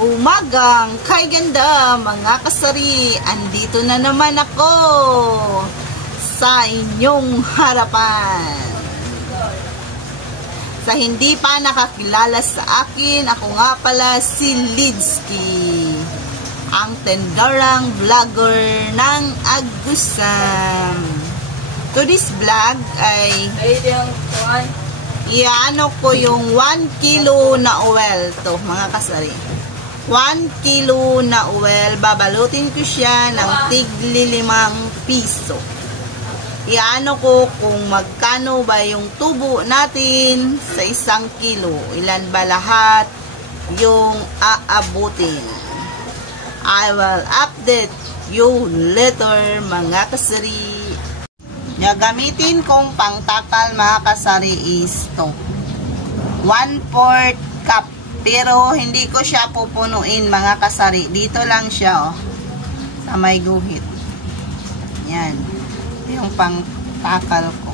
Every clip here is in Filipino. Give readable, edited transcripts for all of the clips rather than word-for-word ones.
Umagang kay ganda mga kasari, andito na naman ako sa inyong harapan. Sa hindi pa nakakilala sa akin, ako nga pala si Lidsky, ang tendarang vlogger ng Agusan. To this vlog ay iano ko yung 1 kilo na oil to mga kasari. 1 kilo na oil, babalutin ko siya ng tigli 5 piso. Iano ko kung magkano ba yung tubo natin sa 1 kilo. Ilan ba lahat yung aabutin. I will update you later mga kasari. Gagamitin kong pangtakal mga kasari is to 1/4 cup. Pero hindi ko siya pupunuin mga kasari. Dito lang siya sa may guhit. Yan. Yung pangtakal ko.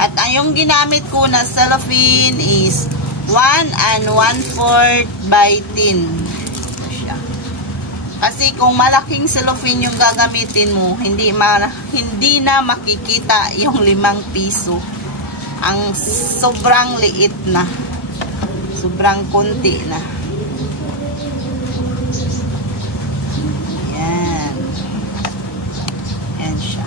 At yung ginamit ko na cellophane is 1 1/4 by 10. Siya. Kasi kung malaking cellophane yung gagamitin mo, hindi na makikita yung 5 piso. Ang sobrang liit na. Sobrang kunti na. Yan. Yan siya.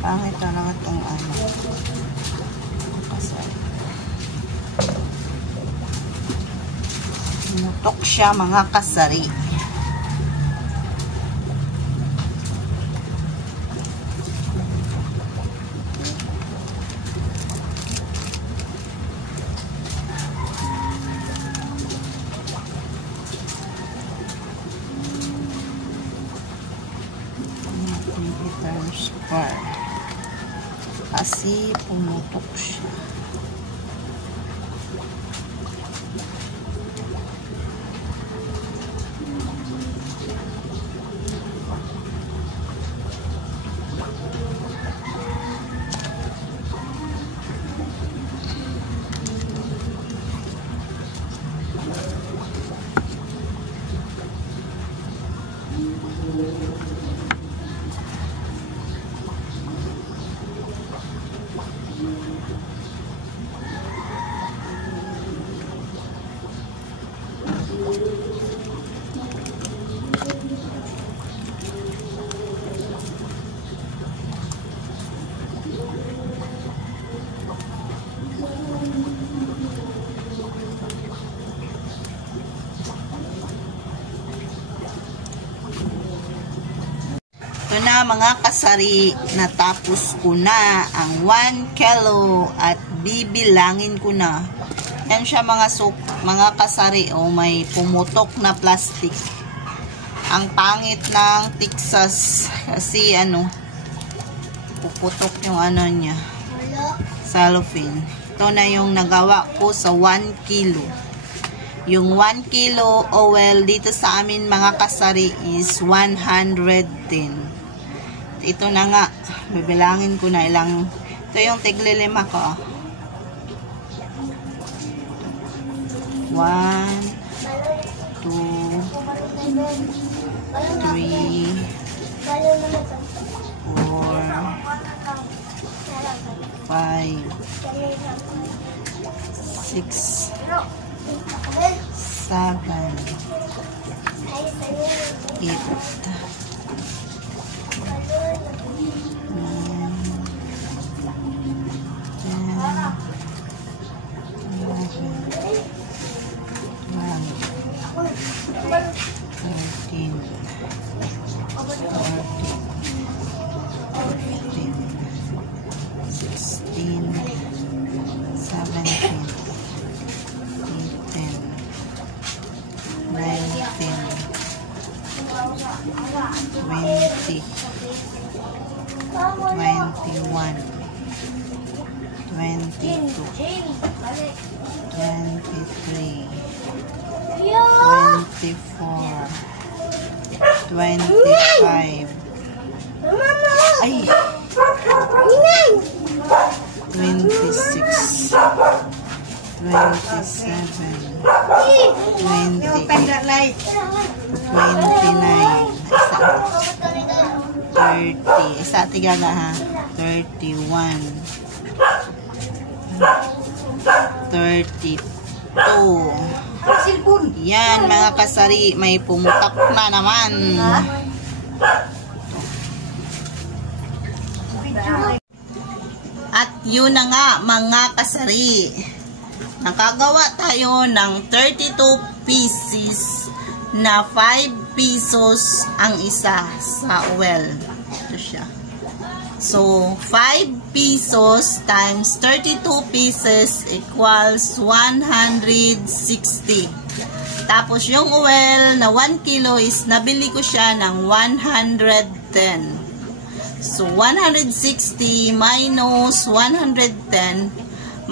Pangit talaga itong ano. Nutok siya mga kasari. Kasi pumutok siya. Ito na mga kasari, natapos ko na ang 1 kilo at bibilangin ko na. Yan siya mga kasari, may pumutok na plastic. Ang pangit ng Texas kasi puputok yung niya, cellophane. ito na yung nagawa ko sa 1 kilo. Yung 1 kilo oil dito sa amin mga kasari is 110. Ito na nga, bibilangin ko na ilang, ito yung tiglilima ko. 1, 2, 3, 4, 5, 6, 7, 8, 30. Isa tigaga ha. 31. 32. Yan mga kasari, may pumutak na naman. At yun na nga mga kasari, nakagawa tayo ng 32 pieces na 5 pesos ang isa sa oil. Ito siya. So, 5 pesos times 32 pieces equals 160. Tapos, yung oil na 1 kilo is nabili ko siya ng 110. So, 160 minus 110,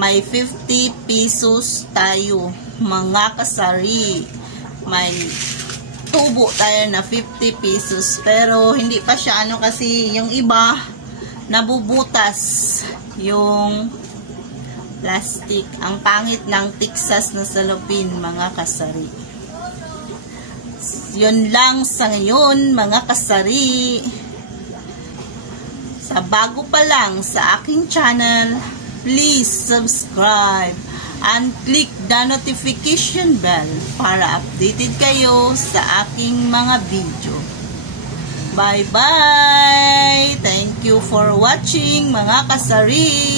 may 50 pesos tayo, mga kasari. May tubo tayo na 50 pesos. Pero, hindi pa siya ano kasi yung iba, nabubutas yung plastic. Ang pangit ng Texas na salupin, mga kasari. Yun lang sa ngayon, mga kasari. Sa bago pa lang sa aking channel, please subscribe and click the notification bell para updated kayo sa aking mga video. Bye-bye! Thank you for watching, mga kasari!